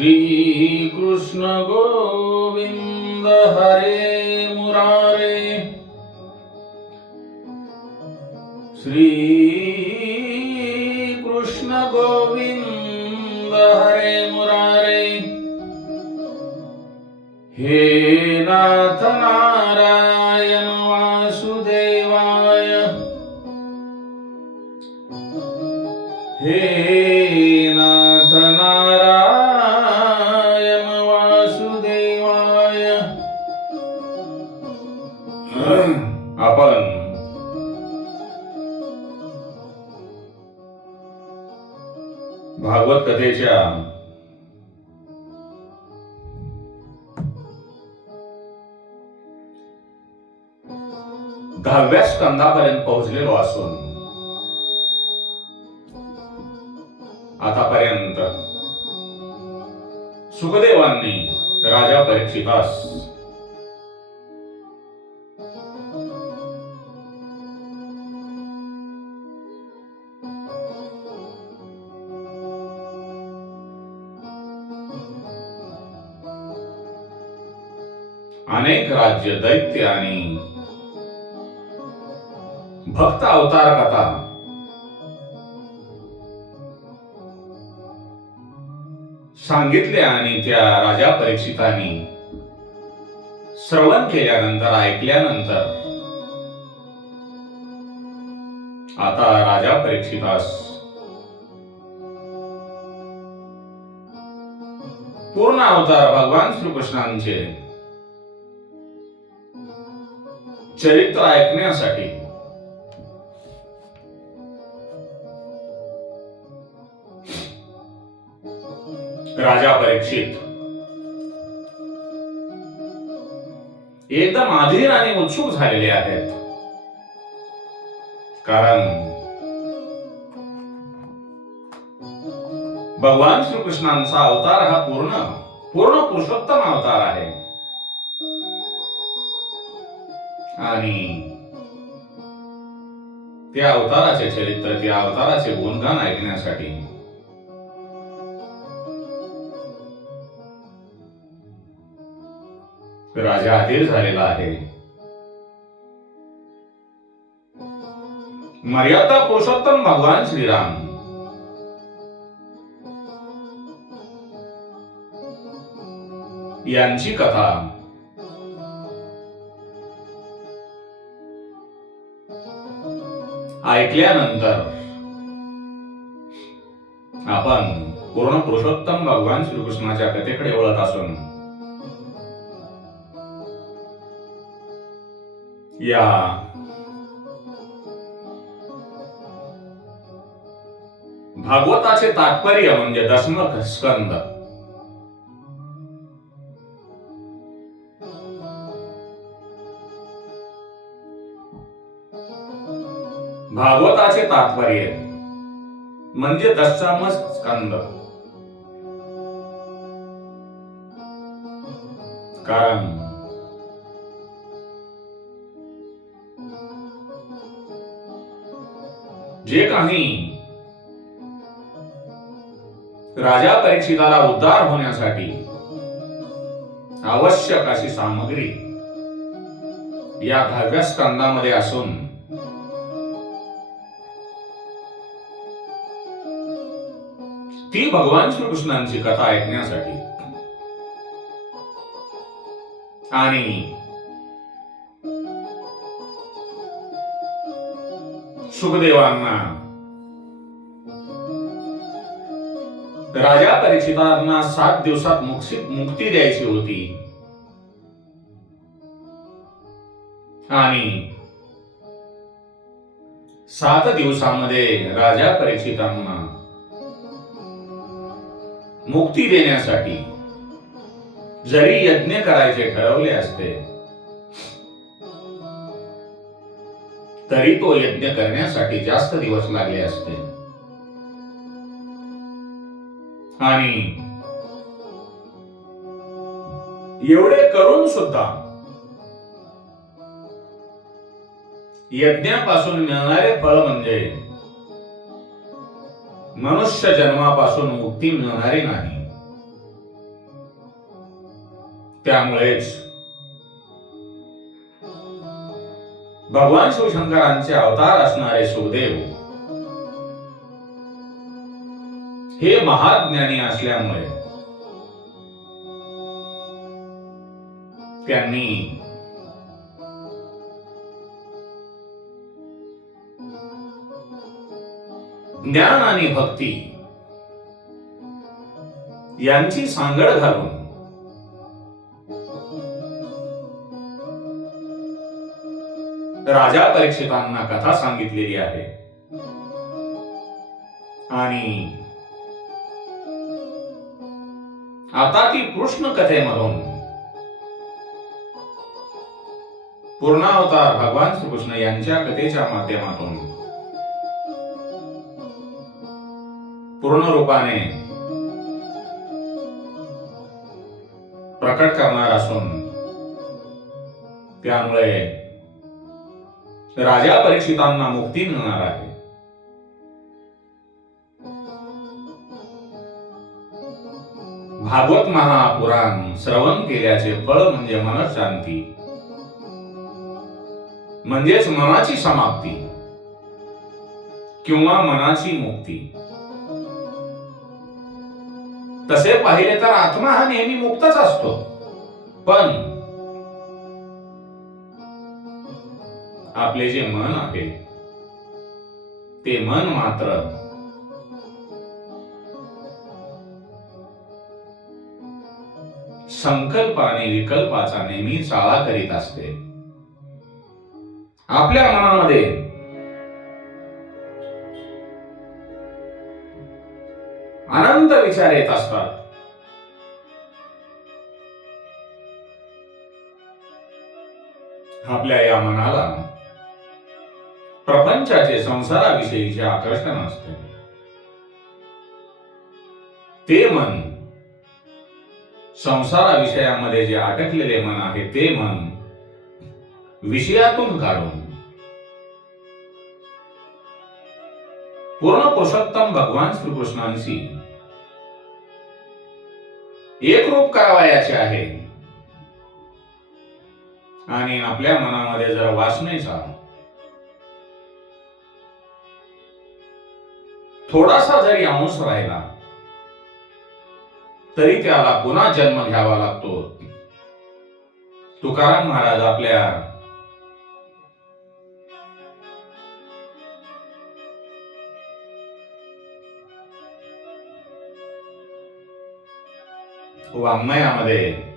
श्री कृष्ण गोविंद हरे मुरारे, श्री कृष्ण गोविंद हरे मुरारे। हे नाथ नारायण वासुदेवाय, हे नाथ नारायण वासुदेवाय। आपण भागवत कथेच्या 10व्या स्कंदापर्यंत पोहोचलेलो असून आतापर्यंत सुखदेवांनी राजा परीक्षितास अनेक राज्य, दैत्य आणि भक्त अवतार कथा सांगितले आणि त्या राजा परीक्षितांनी श्रवण केल्यानंतर, ऐकल्यानंतर आता राजा परीक्षितास पूर्ण अवतार भगवान श्रीकृष्णांचे चरित्र ऐकण्यासाठी राजा परीक्षित एकदम आधीर आणि उत्सुक झालेले आहेत, कारण भगवान श्रीकृष्णांचा अवतार हा पूर्ण पुरुषोत्तम अवतार आहे आणि त्या अवताराचे चरित्र, त्या अवताराचे गुणगान ऐकण्यासाठी राजा अधीर झालेला आहे। मर्यादा पुरुषोत्तम भगवान श्रीराम यांची कथा ऐकल्यानंतर आपण पूर्ण पुरुषोत्तम भगवान श्रीकृष्णाच्या कथेकडे वळत असून या भागवताचे तात्पर्य म्हणजे 10वा स्कंद भागवताचे तात्पर्य म्हणजे 10वा स्कंद, कारण जे काही राजा परीक्षिताला उद्धार होण्यासाठी आवश्यक अशी सामग्री या 10व्या स्कंदामध्ये असून ती भगवान श्रीकृष्णांची कथा ऐकण्यासाठी आणि सुखदेवांना राजा परीक्षितांना 7 दिवसात मुक्ती द्यायची होती आणि 7 दिवसामध्ये राजा परीक्षितांना मुक्ती देण्यासाठी जरी यज्ञ करायचे ठरवले असते तरी तो यज्ञ करण्यासाठी जास्त दिवस लागले असते आणि एवढे करून सुद्धा यज्ञापासून मिळणारे फळ म्हणजे मनुष्य जन्मापासून मुक्ती मिळणारी नाही, त्यामुळेच भगवान शिवशंकरांचे अवतार असणारे सुखदेव हे महाज्ञानी असल्यामुळे त्यांनी ज्ञान आणि भक्ती यांची सांगड घालून राजा परीक्षितांना कथा सांगितलेली आहे आणि आता ती कृष्ण कथेमधून पूर्णावतार भगवान श्रीकृष्ण यांच्या कथेच्या माध्यमातून पूर्ण रूपाने प्रकट करणार असून त्यामुळे राजा परीक्षितांना मुक्ती मिळणार आहे. भागवत महापुराण श्रवण केल्याचे फळ म्हणजे मनशांती, म्हणजेच मनाची समाप्ती किंवा मनाची मुक्ती. तसे पाहिले तर आत्मा हा नेहमी मुक्तच असतो, पण आपले जे मन आहे ते मन मात्र संकल्प आणि विकल्पाचा नेहमी चाळा करीत असते. आपल्या मनामध्ये अनंत विचार येत असतात. आपल्या या मनाला प्रपंचाचे संसाराविषयीचे आकर्षण असते. ते मन संसाराविषयामध्ये जे अटकलेले मन आहे ते मन विषयातून काढून पूर्ण पुरुषोत्तम भगवान श्रीकृष्णांशी एकरूप करावयाचे आहे. आणि आपल्या मनामध्ये जर वासनेचा थोडासा जरी अंश राहिला तरी त्याला पुन्हा जन्म घ्यावा लागतो. तुकाराम महाराज आपल्या वाङ्मयामध्ये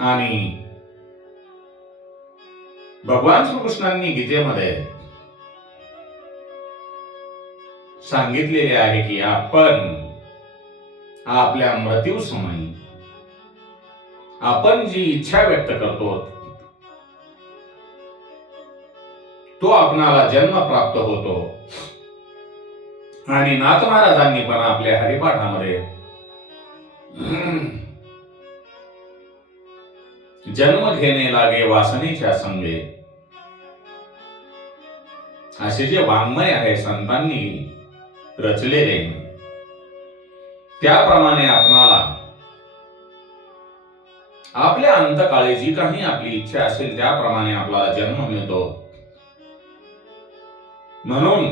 आणि भगवान श्रीकृष्णांनी गीतेमध्ये सांगितलेले आहे की आपण आपल्या मृत्यू समयी आपण जी इच्छा व्यक्त करतो तो आपणाला जन्म प्राप्त होतो. आणि नाथ महाराजांनी पण आपल्या हरिपाठामध्ये जन्म घेणे लागे वासनेच्या संगे असे जे वाङ्मय आहे संतांनी रचलेले त्याप्रमाणे आपणाला आपल्या अंतकाळी जी काही आपली इच्छा असेल त्याप्रमाणे आपल्याला जन्म मिळतो. म्हणून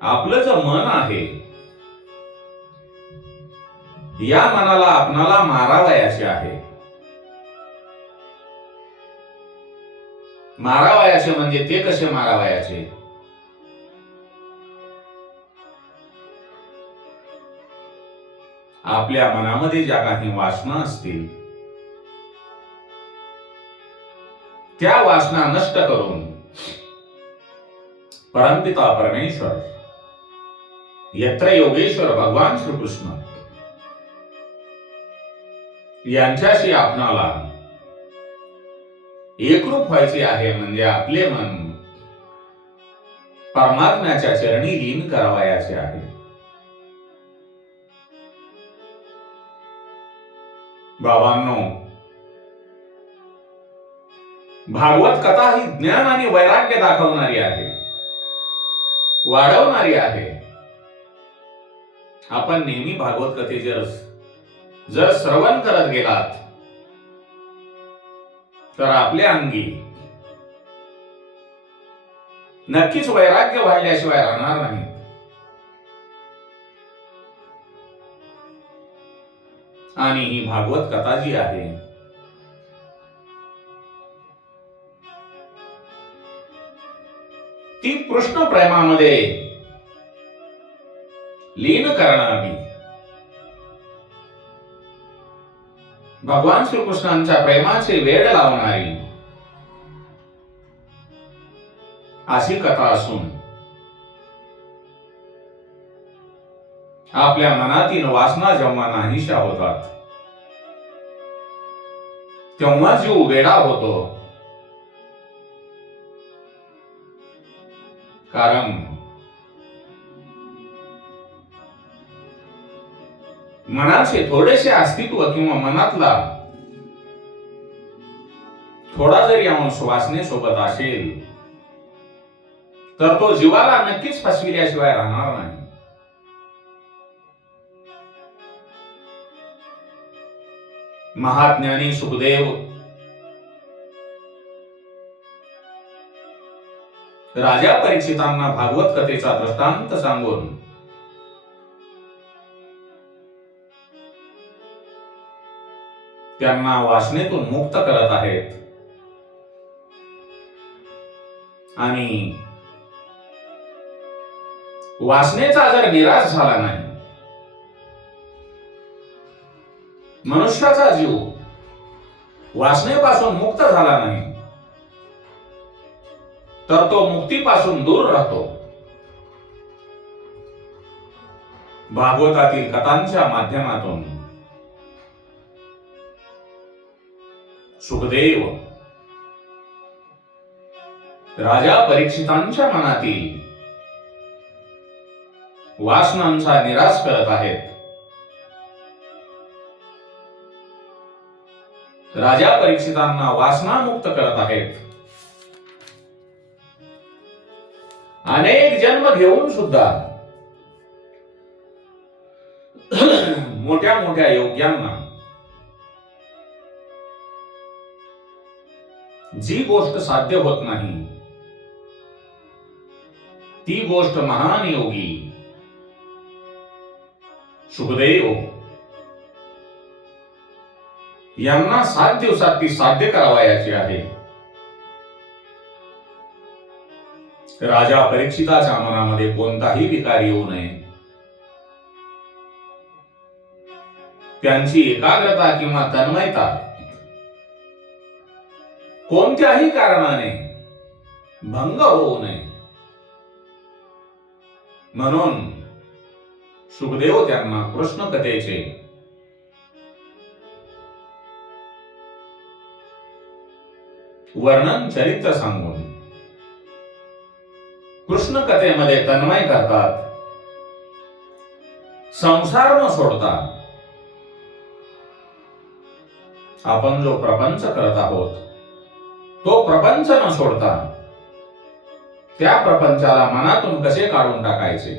आपलं जे मन आहे या मनाला आपणाला मारावयाचे आहे. मारावयाचे म्हणजे ते कसे मारावयाचे? आपल्या मनामध्ये ज्या काही वासना असतील त्या वासना नष्ट करून परमपिता परमेश्वर यत्र योगेश्वर भगवान श्रीकृष्ण यांच्याशी आपणाला एकरूप व्हायचे आहे. म्हणजे आपले मन परमात्म्याच्या चरणी लीन करावयाचे आहे. बाबांनो, भागवत कथा ही ज्ञान आणि वैराग्य दाखवणारी आहे, वाढवणारी आहे. आपण नेहमी भागवत कथेचे जर श्रवण करत गेलात तर आपल्या अंगी नक्कीच वैराग्य वाढल्याशिवाय राहणार नाही. आणि ही भागवत कथा जी आहे ती कृष्ण प्रेमामध्ये लीन करणारी, भगवान श्रीकृष्णांच्या प्रेमाचे वेड लावणारी अशी कथा असून आपल्या मनातील वासना जेव्हा नाहीशा होतात तेव्हा जीव वेडा होतो. कारण मनाचे थोडेसे अस्तित्व किंवा मनातला थोडा जरी अंश वासनेसोबत असेल तर तो जीवाला नक्कीच फसविल्याशिवाय राहणार नाही. महाज्ञानी सुखदेव राजा परीक्षितांना भागवत कथेचा दृष्टांत सांगून त्यांना वासनेतून मुक्त करत आहेत. आणि वासनेचा जर निराश झाला नाही, मनुष्याचा जीव वासनेपासून मुक्त झाला नाही तर तो मुक्तीपासून दूर राहतो. भागवतातील कथांच्या माध्यमातून सुखदेव राजा परीक्षितांच्या मनातील वासनांचा निराश करत आहेत. राजा परीक्षितांना वासना मुक्त करत आहेत. अनेक जन्म घेऊन सुद्धा मोठ्या मोठ्या योग्यांना जी गोष्ट साध्य होत नाही ती गोष्ट महान योगी सुखदेव यांना 7 दिवसात ती साध्य करावयाची आहे. राजा परीक्षिताच्या मनामध्ये कोणताही विकार येऊ नये, त्यांची एकाग्रता किंवा तन्मयता कोणत्याही कारणाने भंग होऊ नये म्हणून सुखदेव त्यांना कृष्ण कथेचे वर्णन चरित्र सांगून कृष्ण कथेमध्ये तन्मय करतात. संसार न सोडता आपण जो प्रपंच करत आहोत तो प्रपंच न सोडता त्या प्रपंचाला मनातून कसे काढून टाकायचे,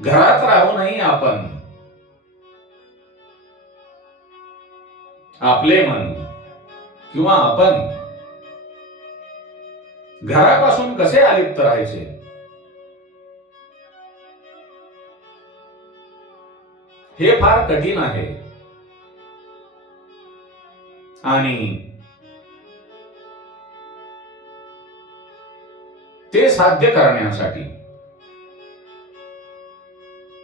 घरात राहूनही आपण आपले मन किंवा आपण घरापासून कसे अलिप्त राहायचे हे फार कठीण आहे. आणि ते साध्य करण्यासाठी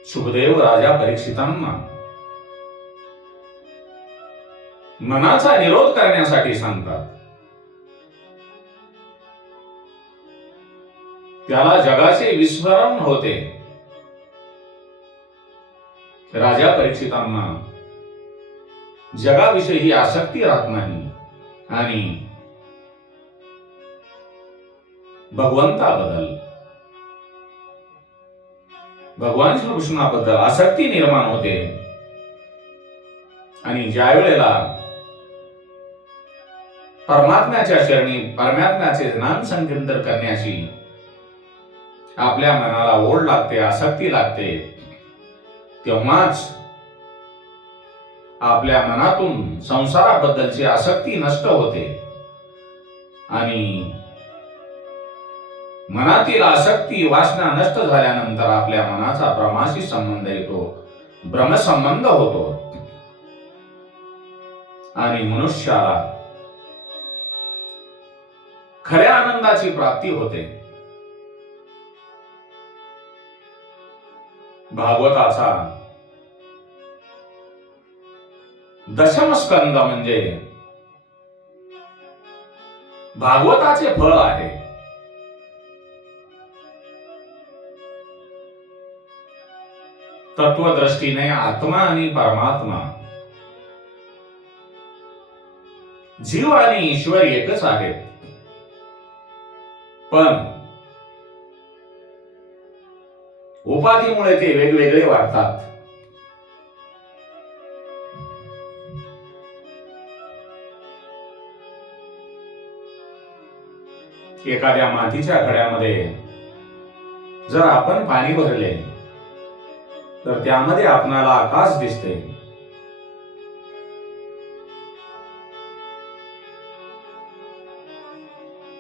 सुखदेव राजा परीक्षितांना मनाचा निरोध करण्यासाठी सांगतात. त्याला जगाचे विस्मरण होते. राजा परीक्षितांना जगाविषयी आसक्ती राहत नाही आणि भगवंताबद्दल, भगवान श्रीकृष्णाबद्दल आसक्ती निर्माण होते. आणि ज्या वेळेला परमात्म्याच्या चरणी परमात्म्याचे नाम संकीर्तन करण्याची आपल्या मनाला ओढ लागते, आसक्ती लागते, तेव्हाच आपल्या मनातून संसाराबद्दलची आसक्ती नष्ट होते आणि मनातील आसक्ती वासना नष्ट झाल्यानंतर आपल्या मनाचा ब्रह्माशी संबंध येतो, ब्रह्मसंबंध होतो आणि मनुष्याला खऱ्या आनंदाची प्राप्ती होते. भागवताचा दशम स्कंद म्हणजे भागवताचे फळ आहे. तत्वदृष्टीने आत्मा आणि परमात्मा, जीव आणि ईश्वर एकच आहेत, पण उपाधीमुळे ते वेगवेगळे वाटतात. एखाद्या मातीच्या घड्यामध्ये जर आपण पाणी भरले तर त्यामध्ये आपणाला आकाश दिसते.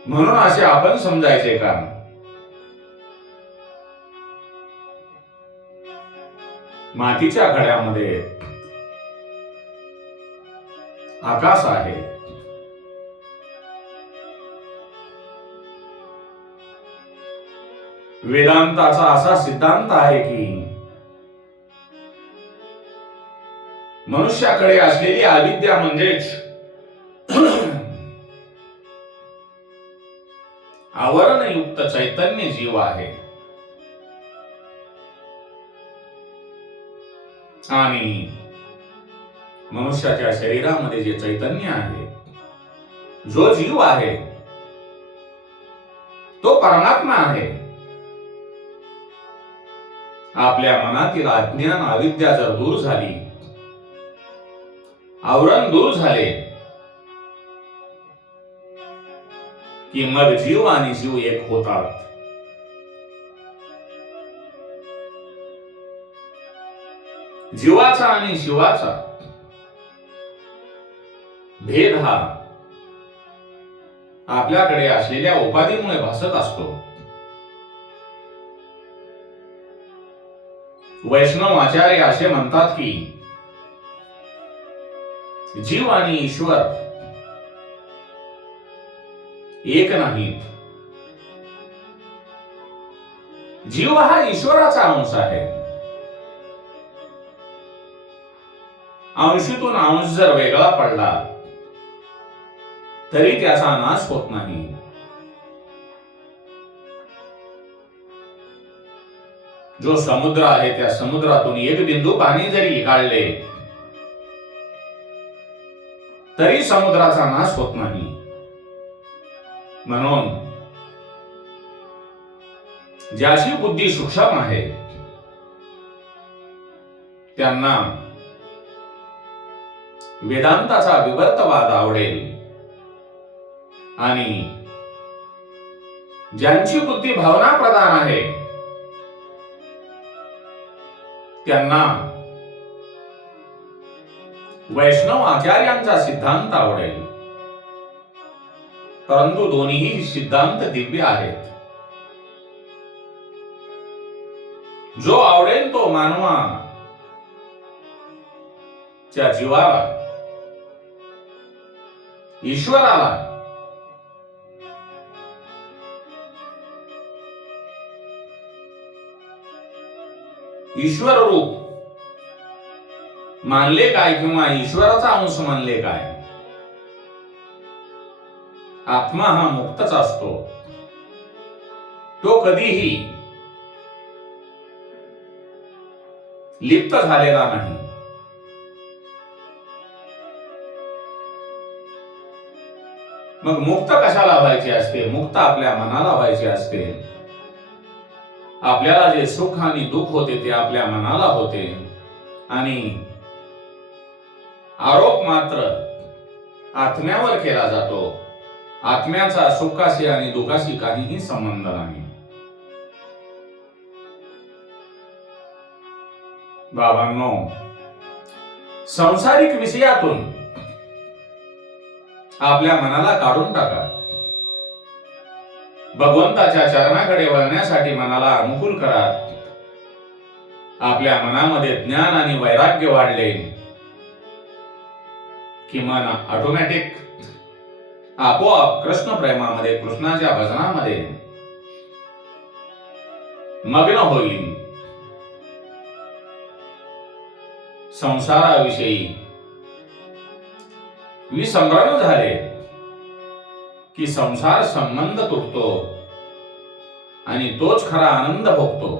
म्हणून असे आपण समजायचे का मातीच्या घड्यामध्ये आकाश आहे. वेदांताचा असा सिद्धांत आहे की मनुष्याकडे असलेली अविद्या म्हणजेच आवरणयुक्त चैतन्य जीव आहे आणि मनुष्याच्या शरीरामध्ये जे चैतन्य आहे, जो जीव आहे, तो परमात्मा आहे. आपल्या मनातील अज्ञान अविद्या जर दूर झाली, आवरण दूर झाले की मग जीव आणि जीव एक होतात. जीवाचा आणि शिवाचा भेद हा आपल्याकडे असलेल्या उपाधीमुळे भासत असतो. वैष्णव आचार्य असे म्हणतात की जीव आणि ईश्वर एक नाहीत. जीव हा ईश्वराचा अंश आहे. अंशीतून अंश जर वेगळा पडला तरी त्याचा नाश होत नाही. जो समुद्र आहे त्या समुद्रातून एक बिंदू पाणी जरी काढले तरी समुद्राचा नाश होत नाही. म्हणून ज्याची बुद्धी सूक्ष्म आहे त्यांना वेदांताचा विवर्तवाद आवडेल आणि ज्यांची बुद्धी भावना प्रधान आहे त्यांना वैष्णव आचार्यांचा सिद्धांत आवडेल. परंतु दोन्ही सिद्धांत दिव्य आहेत. जो आवडेल तो मानवा च्या जीवाला, ईश्वराला ईश्वर रूप मानले काय किंवा ईश्वराचा अंश मानले काय, आत्मा हा मुक्तच असतो. तो कधीही लिप्त झालेला नाही. मग मुक्त कशाला व्हायचे असते? मुक्त आपल्या मनाला व्हायचे असते. आपल्याला जे सुख आणि दुःख होते ते आपल्या मनाला होते आणि आरोप मात्र आत्म्यावर केला जातो. आत्म्याचा सुखाशी आणि दुःखाशी काहीही संबंध नाही. बाबांनो, सांसारिक विषयातून आपल्या मनाला काढून टाका. भगवंताच्या चरणाकडे वळण्यासाठी मनाला अनुकूल करा. आपल्या मनामध्ये ज्ञान आणि वैराग्य वाढले की मन ऑटोमॅटिक आपोआप कृष्ण प्रेमामध्ये, कृष्णाच्या भजनामध्ये मग्न होईल. संसाराविषयी विसंभ्रम झाले की संसार संबंध तुटतो आणि तोच खरा आनंद भोगतो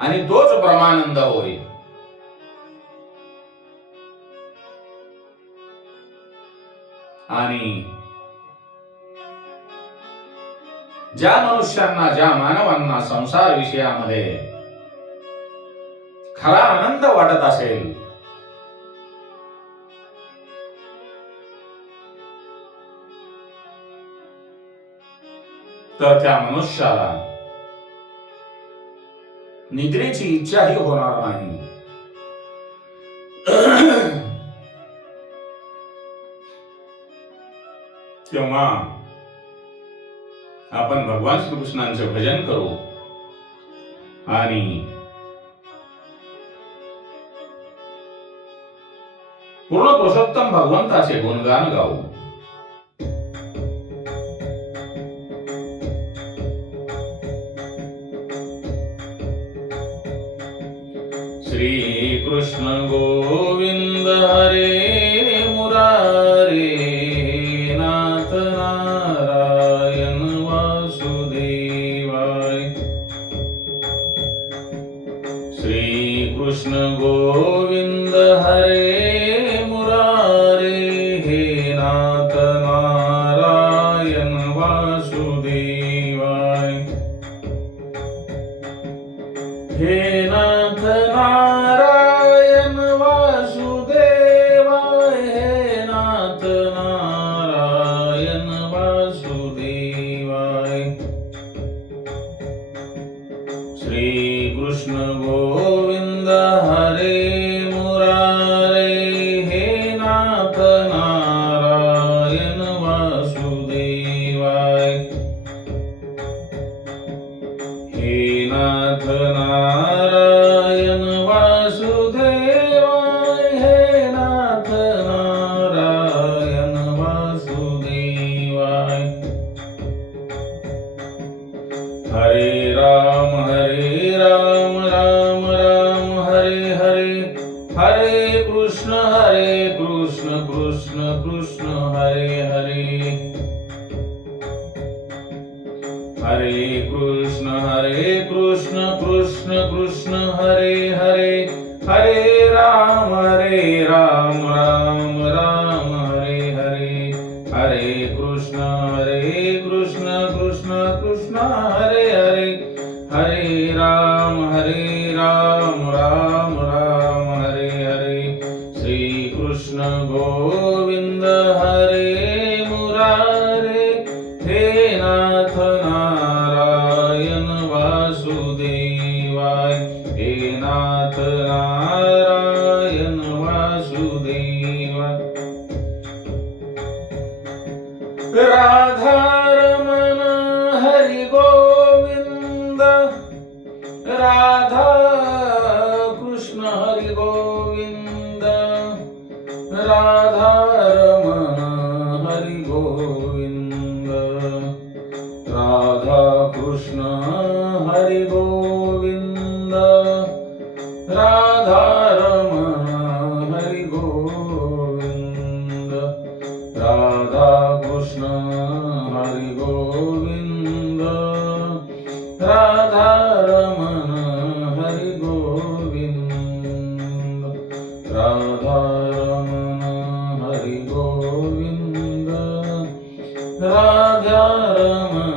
आणि तोच ब्रह्मानंद होय. आणि ज्या मनुष्यांना, ज्या मानवांना संसार विषयामध्ये खरा आनंद वाटत असेल तर त्या मनुष्याला निद्रेची इच्छाही होणार नाही. तेव्हा आपण भगवान श्रीकृष्णांचे भजन करू आणि पूर्ण पुरुषोत्तम भगवंताचे गुणगान गाऊ. श्री कृष्ण गोविंद हरे मुरारे, नाथ नारायण वासुदेवाय. श्री कृष्ण गोविंद हरे मुरारे, हे नाथ नारायण वासुदेवाय. हे नाथ नारायण वासुदेवाय, हे नाथ नारायण वासुदेवाय. श्री कृष्ण गोविंद हरे मुरारे, हे नाथ नारायण वासुदेवाय. हे नाथ नारायण वासुदेवाय, हे नाथ नारायण वासुदेवाय. हरे राम राम राम हरे हरे, हरे कृष्ण कृष्ण कृष्ण हरे हरे. हरे कृष्ण कृष्ण कृष्ण हरे हरे, हरे राम राम राम हरे हरे. हरे कृष्ण कृष्ण कृष्ण हरे हरे, हरे राम राम राम हरे हरे. श्री कृष्ण गोविंद हरे मुरारे, हे नाथ नारायण वासुदेवाय. हे नाथ नारायण वासुदेवाय. राधारमण हरि गोविंद, राधा कृष्ण हरि गोविंद. राधारमण हरि गोविंद, राधा कृष्ण हरि गोविंद. राधारमण हरि गोविंद, राधा कृष्ण हरि गोविंद. राधारमण हरि गोविंद, राधारमण हरि गोविंद. राधारमण